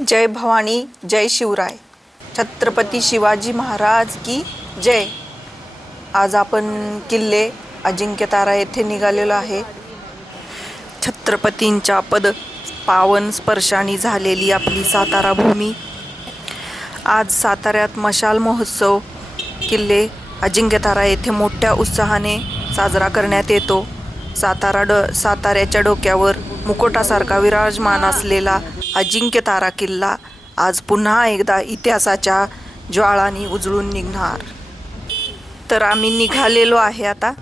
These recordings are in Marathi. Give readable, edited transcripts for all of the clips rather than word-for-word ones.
जय भवानी, जय शिवराय. छत्रपती शिवाजी महाराज की जय. आज आपण किल्ले अजिंक्यतारा येथे निघालेलो आहे. छत्रपतींच्या पावन स्पर्शाने झालेली आपली सातारा भूमी. आज साताऱ्यात मशाल महोत्सव किल्ले अजिंक्यतारा येथे मोठ्या उत्साहाने साजरा करण्यात येतो. साताऱ्याच्या डोक्यावर मुकुटासारखा विराजमान असलेला अजिंक्यतारा किल्ला आज पुन्हा एकदा इतिहासाच्या ज्वाळांनी उजळून निघणार. तर आम्ही निघालेलो आहे आता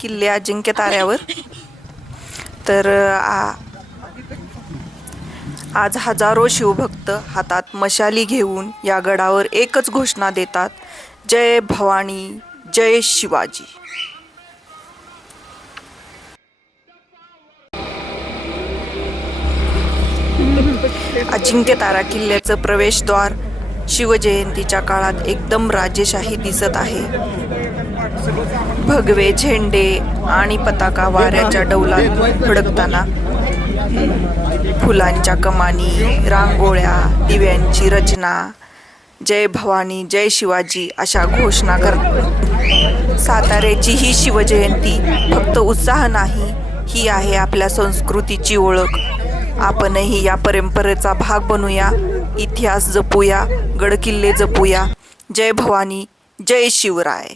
किल्ले अजिंक्यताऱ्यावर. तर आज हजारो शिवभक्त हातात मशाली घेऊन या गडावर एकच घोषणा देतात, जय भवानी, जय शिवाजी. अजिंक्यतारा किल्ल्याचं प्रवेशद्वार शिवजयंतीच्या काळात एकदम राजेशाही दिसत आहे. भगवे झेंडे आणि पताका वाऱ्याच्या डौलात फडकताना, फुलांच्या कमानी, रांगोळ्या, दिव्यांची रचना, जय भवानी, जय शिवाजी अशा घोषणा करतात. साताऱ्याची ही शिवजयंती फक्त उत्साह नाही, ही आहे आपल्या संस्कृतीची ओळख. आपणही या परंपरेचा भाग बनूया, इतिहास जपूया, गडकिल्ले जपूया. जय भवानी, जय शिवराय.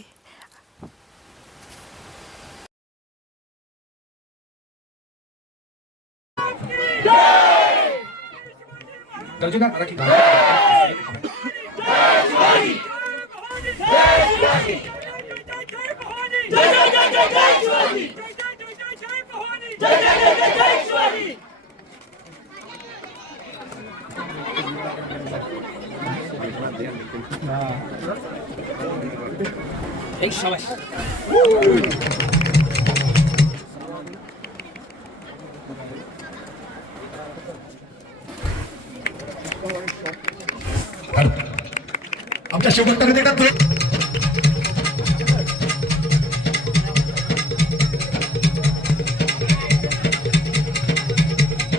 आमच्या शिवभक्तांनी देतात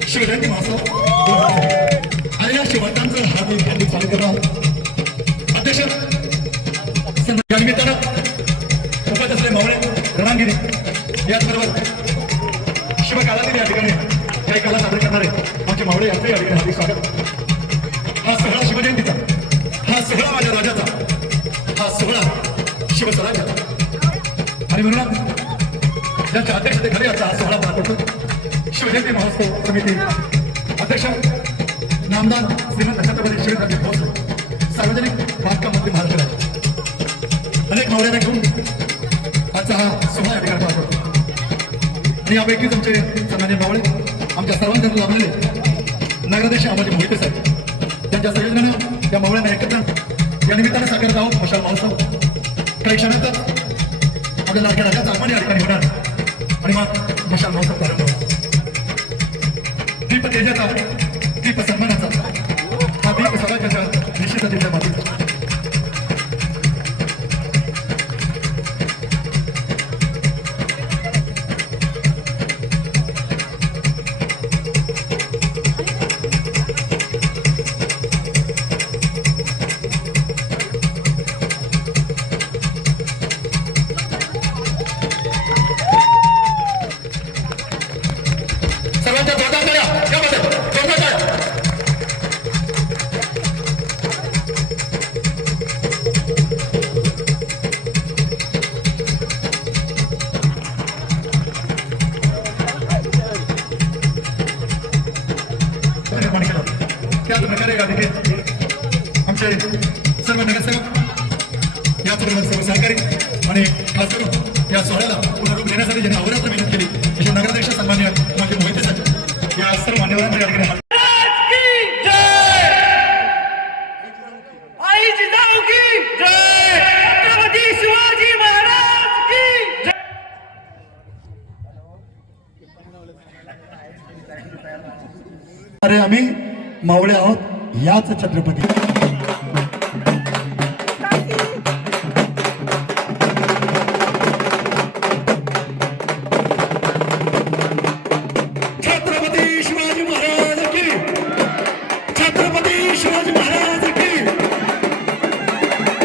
शिवजयंती महोत्सव आणि या शिवभक्तांचं हार्दिक स्वागत करतो. अध्यक्ष या निमित्तानं उपस्थित असलेले मावळे रणांगिरी याचबरोबर शिवकालातील या ठिकाणी काही कला सादर करणारे आमचे मावळे यांचे या ठिकाणी हार्दिक स्वागत. हा सोहळा शिवजयंतीचा, हा सोहळा माझ्या राजाचा, हा सोहळा शिवस्वराज्याचा आणि म्हणून ज्यांच्या अध्यक्षतेखाली आजचा हा सोहळा पार पडतो. शिवजयंती महोत्सव समिती अध्यक्ष नामदार श्रीमंत छत्रपती शिवाजी महोत्सव सार्वजनिक बांधकाम मंत्री महाराष्ट्र राज्य अनेक मावळ्यांना घेऊन आजचा हा सोहळा या ठिकाणी पार पडतो. आणि यापैकी तुमचे सन्मान्य मावळे आमच्या सर्वांकडून लाभलेले नगराध्यक्ष आम्हाला मोहिते साहेब त्यांच्या संयोजनानं या मावळ्यांना एकत्र या निमित्तानं साकारत आहोत मशाल महोत्सव. काही क्षणातच आपल्या लाडक्या राजाचा आपण या ठिकाणी होणार आणि मग मशाल महोत्सव प्रारंभ होईल. दीप तेजाचा, दीप सन्मानाचा, हा दीप स्वराज्याच्या निश्चिततेच्या मातीचा. त्याच प्रकारे आमचे सर्व नगरसेवक याचबरोबर सर्व सहकारी आणि खास करून या सोहळ्याला पुनरूप देण्यासाठी ज्यांनी अहोरात्र मेहनत केली असे नगराध्यक्ष सन्मान्य माझे मोहिते साहेब या सर्व मान्यवरांच्या या ठिकाणी अरे आम्ही मावळे आहोत याच छत्रपती. छत्रपती शिवाजी महाराज की, छत्रपती शिवाजी महाराज की,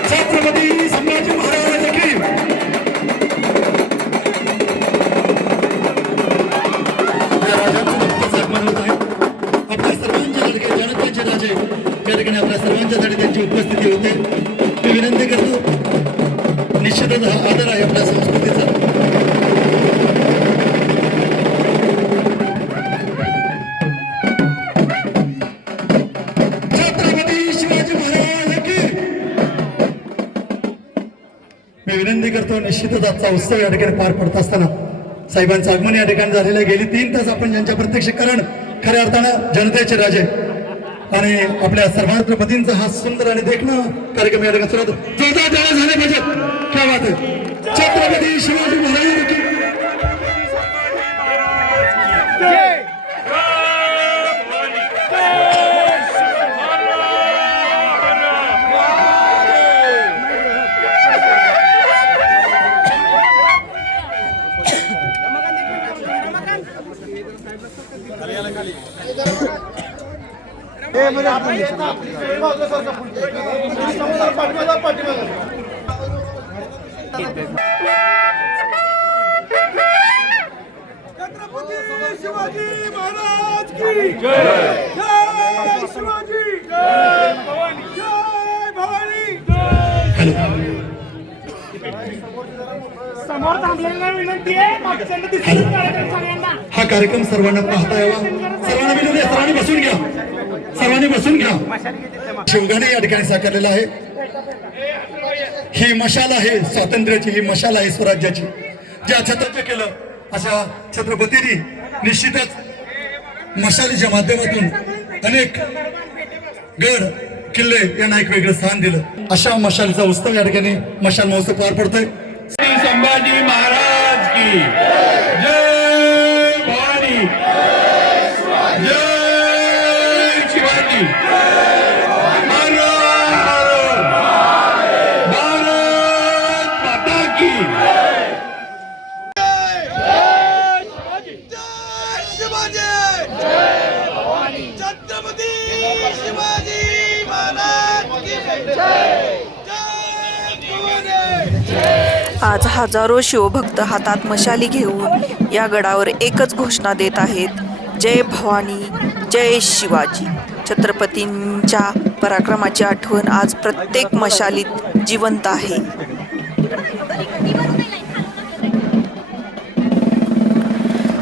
छत्रपती संभाजी महाराज की. या राजांचं नुकतंच आगमन होत आहे. आपल्या सर्वांचे लाडके जनतेचे राजे या ठिकाणी आपल्या सर्वांच्यासाठी त्यांची उपस्थिती होते. मी विनंती करतो, निश्चितच हा आदर आहे आपल्या संस्कृतीचा. छत्रपती शिवाजी महाराज की. मी विनंती करतो, निश्चितच आजचा उत्सव या ठिकाणी पार पडत असताना साहेबांचं आगमन या ठिकाणी झालेलं आहे. गेली 3 तास आपण ज्यांच्या प्रत्यक्ष कारण खऱ्या अर्थानं जनतेचे राजे आणि आपल्या सर्वछत्रपतींचा हा सुंदर आणि देखणं कार्यक्रम या ठिकाणी सुरू होतो. जोरदार टाळ्या झाल्या पाहिजेत. क्या बात आहे. छत्रपती शिवाजी महाराज की. छत्रपती शिवाजी महाराज की जय. जय शिवाजी. जय भवानी. जय भवानी. समोर थांबलेल्या विनंती आहे मागच्यांना दिसतं कार्यक्रम सगळ्यांना. हा कार्यक्रम सर्वांना पाहता यावा. सर्वांना विनंती आहे, सर्वांनी बसून घ्या. सर्वांनी बसून घ्या. शिवगाणे या ठिकाणी साकारलेला आहे. ही मशाल आहे स्वातंत्र्याची, ही मशाल आहे स्वराज्याची. ज्या छत्रपती केलं अशा छत्रपतींनी निश्चितच मशालीच्या माध्यमातून अनेक गड किल्ले यांना एक वेगळं स्थान दिलं. अशा मशालीचा उत्सव या ठिकाणी मशाल महोत्सव पार पडतोय. संभाजी महाराज की जय. भवानी. जय शिवाजी. हर हर. भारत माता की. छत्रपती शिवाजी महाराज की जय. आज हजारो शिवभक्त हातात मशाली घेऊन या गडावर एकच घोषणा देत आहेत, जय भवानी, जय शिवाजी. छत्रपतींच्या पराक्रमाची आठवण आज प्रत्येक मशालीत जिवंत आहे.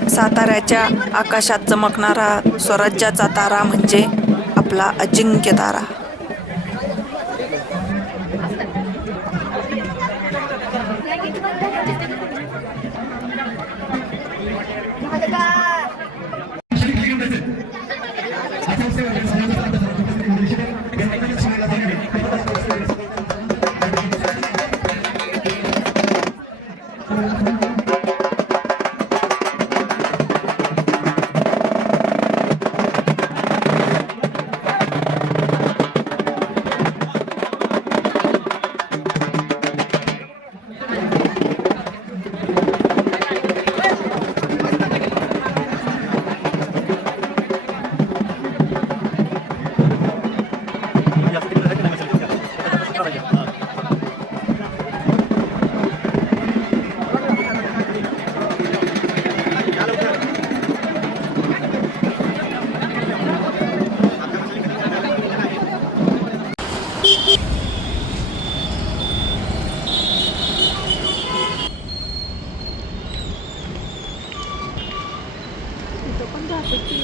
साताऱ्याच्या आकाशात चमकणारा स्वराज्याचा तारा म्हणजे आपला अजिंक्य तारा. पण घातक की